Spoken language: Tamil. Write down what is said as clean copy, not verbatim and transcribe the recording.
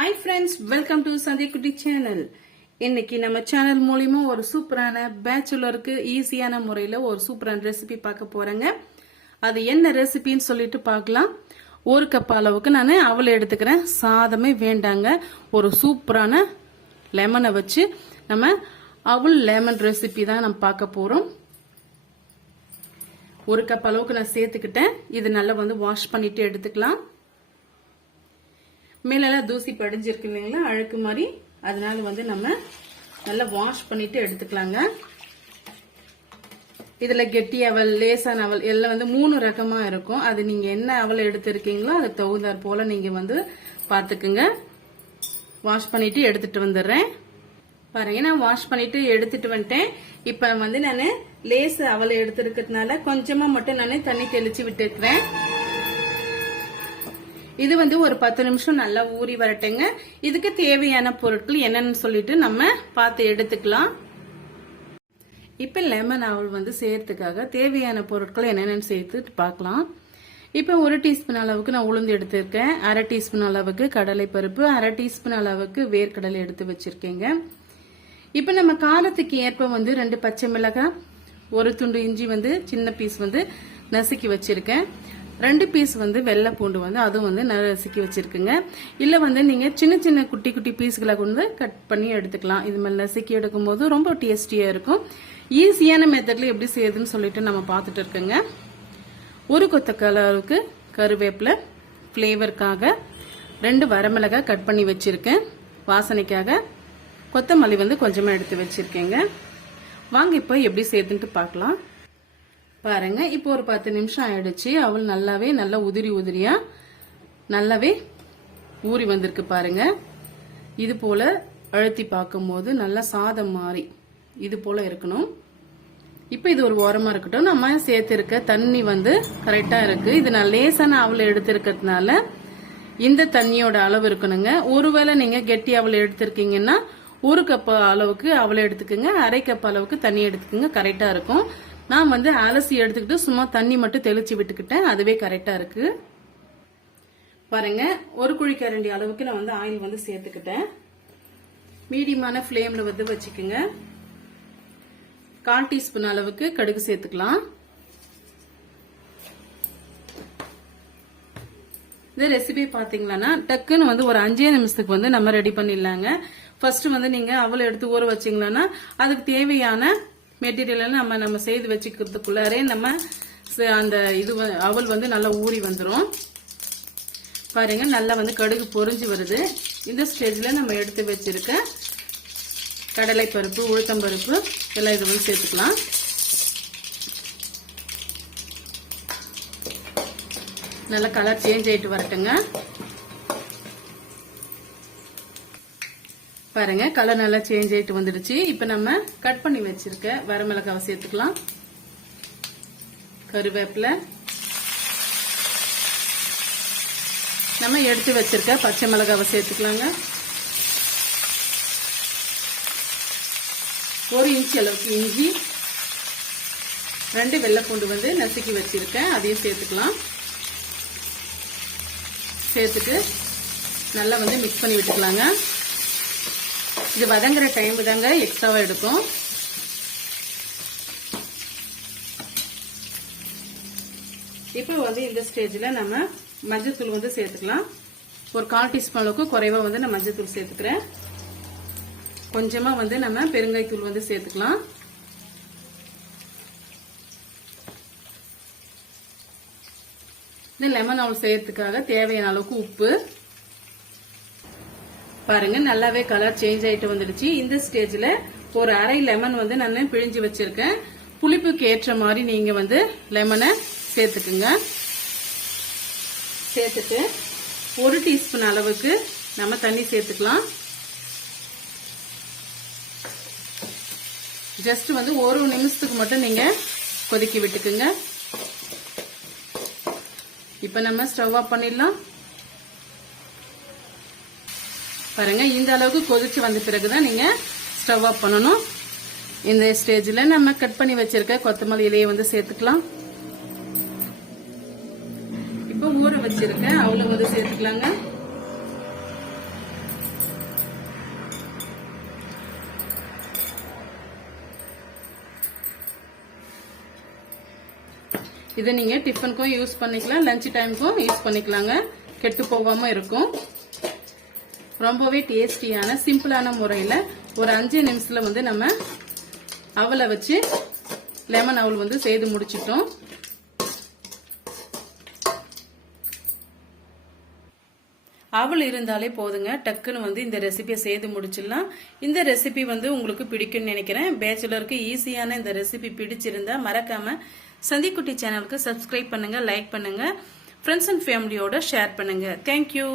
Hi friends, welcome to Sandhi Kutti channel. இன்னைக்கு நம்ம சேனல் மூலமா ஒரு சூப்பரான பேச்சுலருக்கு ஈஸியான முறையில ஒரு சூப்பரான ரெசிபி பார்க்க போறேங்க. அது என்ன ரெசிபின்னு சொல்லிட்டு பார்க்கலாம். ஒரு கப் அளவுக்கு நான் அவல் எடுத்துக்கிறேன். சாதமே வேண்டாங்க. ஒரு சூப்பரான லெமனை வச்சு நம்ம அவல் லெமன் ரெசிபி தான் நம்ம பார்க்க போறோம். ஒரு கப் அளவுக்கு நான் சேர்த்துக்கிட்டேன். இது நல்லா வாஷ் பண்ணிட்டு எடுத்துக்கலாம். மேலெல்லாம் தூசி படிஞ்சிருக்கு இல்லைங்களா, அழுக்கு மாதிரி. அதனால நம்ம நல்லா வாஷ் பண்ணிட்டு எடுத்துக்கலாங்க. இதுல கெட்டி அவல், லேசான அவல் எல்லாம் 3 ரகமா இருக்கும். அது நீங்க என்ன அவல் எடுத்திருக்கீங்களோ அது தகுந்தாற் போல நீங்க பாத்துக்குங்க. வாஷ் பண்ணிட்டு எடுத்துட்டு வந்துடுறேன். பாருங்க, நான் வாஷ் பண்ணிட்டு எடுத்துட்டு வந்துட்டேன். இப்ப நான் லேஸ் அவலை எடுத்திருக்கிறதுனால கொஞ்சமா மட்டும் நான் தண்ணி தெளிச்சு விட்டுருக்கிறேன். இது ஒரு 10 நிமிஷம் நல்லா ஊறி வரட்டுங்க. இதுக்கு தேவையான பொருட்கள் என்னன்னு சொல்லிட்டு நம்ம பார்த்து எடுத்துக்கலாம். இப்ப லெமன் அவல் செய்யறதுக்காக தேவையான பொருட்கள் என்னென்னு சேர்த்து பார்க்கலாம். இப்ப 1 டீஸ்பூன் அளவுக்கு நான் உளுந்து எடுத்திருக்கேன். 1/2 டீஸ்பூன் அளவுக்கு கடலை பருப்பு, 1/2 டீஸ்பூன் அளவுக்கு வேர்க்கடலை எடுத்து வச்சிருக்கேங்க. இப்ப நம்ம காரத்துக்கு ஏற்ப 2 பச்சை மிளகாய், 1 துண்டு இஞ்சி சின்ன பீஸ் நசுக்கி வச்சிருக்கேன். 2 பீஸ் வெள்ளை பூண்டு அதுவும் நசுக்கி வச்சிருக்குங்க. இல்ல நீங்க சின்ன சின்ன குட்டி குட்டி பீஸ்களை கட் பண்ணி எடுத்துக்கலாம். இது மாதிரி நசுக்கி எடுக்கும் போது ரொம்ப டேஸ்டியா இருக்கும். ஈஸியான மெத்தட்ல எப்படி செய்யுதுன்னு சொல்லிட்டு நம்ம பார்த்துட்டு இருக்கோங்க. 1 கொத்தக்கால் அளவுக்கு கருவேப்பிலை, ஃபிளேவருக்காக 2 வரமிளகாய் கட் பண்ணி வச்சிருக்கேன். வாசனைக்காக கொத்தமல்லி கொஞ்சமா எடுத்து வச்சிருக்கேங்க. வாங்க இப்போ எப்படி செய்யுதுன்னு பார்க்கலாம். பாருங்க, இப்போ ஒரு 10 நிமிஷம் ஆயிடுச்சு. அவள் நல்லா உதிரியா நல்லாவே ஊறி வந்திருக்கு பாருங்க. இது போல அழுத்தி பார்க்கும் போது நல்லா சாதம் மாறி இது போல இருக்கணும். இப்ப இது ஒரு ஓரமா இருக்கட்டும். நம்ம சேர்த்திருக்க தண்ணி கரெக்டா இருக்கு. இது நான் லேசான அவளை எடுத்திருக்கிறதுனால இந்த தண்ணியோட அளவு இருக்கணுங்க. ஒருவேளை நீங்க கெட்டி அவளை எடுத்திருக்கீங்கன்னா 1 கப் அளவுக்கு அவளை எடுத்துக்கோங்க. 1/2 கப் அளவுக்கு தண்ணி எடுத்துக்கோங்க. கரெக்டா இருக்கும். நான் அலசி எடுத்துக்கிட்டு சும்மா தண்ணி மட்டும் தெளிச்சு விட்டுக்கிட்டேன். அதுவே கரெக்டா இருக்கு. பாருங்க, 1 குழிக்கரண்டி அளவுக்கு நான் ஆயில் சேர்த்துக்கிட்டேன். மீடியமான ஃபிளேம்ல வச்சுக்கோங்க. 1/4 டீஸ்பூன் அளவுக்கு கடுகு சேர்த்துக்கலாம். இந்த ரெசிபி பாத்தீங்களா, டக்குன்னு ஒரு 5 நிமிஷத்துக்கு நம்ம ரெடி பண்ணிடலாங்க. ஃபர்ஸ்ட் நீங்க அவளை எடுத்து ஊற வச்சீங்கன்னா அதுக்கு தேவையான மெட்டீரியல் நம்ம செய்து வச்சுக்கிறதுக்குள்ளாரே நம்ம அந்த இது அவல் நல்லா ஊறி வந்துடும். பாருங்க, நல்லா கடுகு பொரிஞ்சு வருது. இந்த ஸ்டேஜ்ல நம்ம எடுத்து வச்சிருக்க கடலை பருப்பு, உளுத்தம் பருப்பு எல்லாம் இது சேர்த்துக்கலாம். நல்லா கலர் சேஞ்ச் ஆயிட்டு வரட்டுங்க. பாருங்க, கலர் நல்லா சேஞ்ச் ஆயிட்டு வந்துடுச்சு. இப்ப நம்ம கட் பண்ணி வச்சிருக்க வரமிளகாவை சேர்த்துக்கலாம். கருவேப்பிலை, நம்ம எடுத்து வச்சிருக்க பச்சை மிளகாவை சேர்த்துக்கலாங்க. 1 இன்ச் அளவுக்கு இஞ்சி, 2 வெள்ளை பூண்டு நசுக்கி வச்சிருக்கேன். அதையும் சேர்த்துக்கலாம். சேர்த்துட்டு நல்லா மிக்ஸ் பண்ணி விட்டுக்கலாங்க. இது வதங்குற டைம் தாங்க எக்ஸ்ட்ராவா எடுக்கும். இப்போ இந்த ஸ்டேஜ்ல நம்ம மஞ்சத்தூள் சேர்த்துக்கலாம். ஒரு 1/4 டீஸ்பூன் அளவுக்கு குறைவா நான் மஞ்சத்தூள் சேர்த்துக்கிறேன். கொஞ்சமா நம்ம பெருங்காயத்தூள் சேர்த்துக்கலாம். இந்த லெமன் அவல் செய்யறதுக்காக தேவையான அளவுக்கு உப்பு. பாருங்க, நல்லாவே கலர் சேஞ்ச் ஆயிட்டு வந்துடுச்சு. இந்த ஸ்டேஜ்ல ஒரு 1/2 லெமன் நான் பிழிஞ்சு வச்சிருக்கேன். புளிப்புக்கு ஏற்ற மாதிரி நீங்க லெமனை சேர்த்துக்குங்க. சேர்த்துட்டு 1 டீஸ்பூன் அளவுக்கு நம்ம தண்ணி சேர்த்துக்கலாம். ஜஸ்ட் 1 நிமிஷத்துக்கு மட்டும் நீங்க கொதிக்க விட்டுக்குங்க. இப்ப நம்ம ஸ்டவ் ஆஃப் பண்ணிடலாம். பாருங்க, இந்த அளவுக்கு கொதிச்சு வந்த பிறகுதான் நீங்க ஸ்டவ் ஆஃப் பண்ணணும். இந்த ஸ்டேஜ்ல நம்ம கட் பண்ணி வச்சிருக்க கொத்தமல்லி இலையை சேர்த்துக்கலாம். இப்ப ஊற வச்சிருக்க அவளை சேர்த்துக்கலாங்க. இதை நீங்க டிஃபனுக்கும் யூஸ் பண்ணிக்கலாம், லஞ்ச் டைமுக்கும் யூஸ் பண்ணிக்கலாங்க. கெட்டு போகாம இருக்கும். ரொம்பவே டேஸ்டியான சிம்பிளான முறையில ஒரு 5 நிமிஷத்துல வந்து நம்ம அவலை வச்சு லெமன் அவல் வந்து செய்து முடிச்சிட்டோம். அவல் இருந்தாலே போதுங்க, டக்குன்னு வந்து இந்த ரெசிபியை செய்து முடிச்சிடலாம். இந்த ரெசிபி வந்து உங்களுக்கு பிடிக்கும்னு நினைக்கிறேன். பேச்சுலருக்கு ஈஸியான இந்த ரெசிபி பிடிச்சிருந்தா மறக்காம சந்திக்குட்டி சேனலுக்கு சப்ஸ்கிரைப் பண்ணுங்க, லைக் பண்ணுங்க, ஃப்ரெண்ட்ஸ் அண்ட் ஃபேமிலியோட ஷேர் பண்ணுங்க. தேங்க்யூ.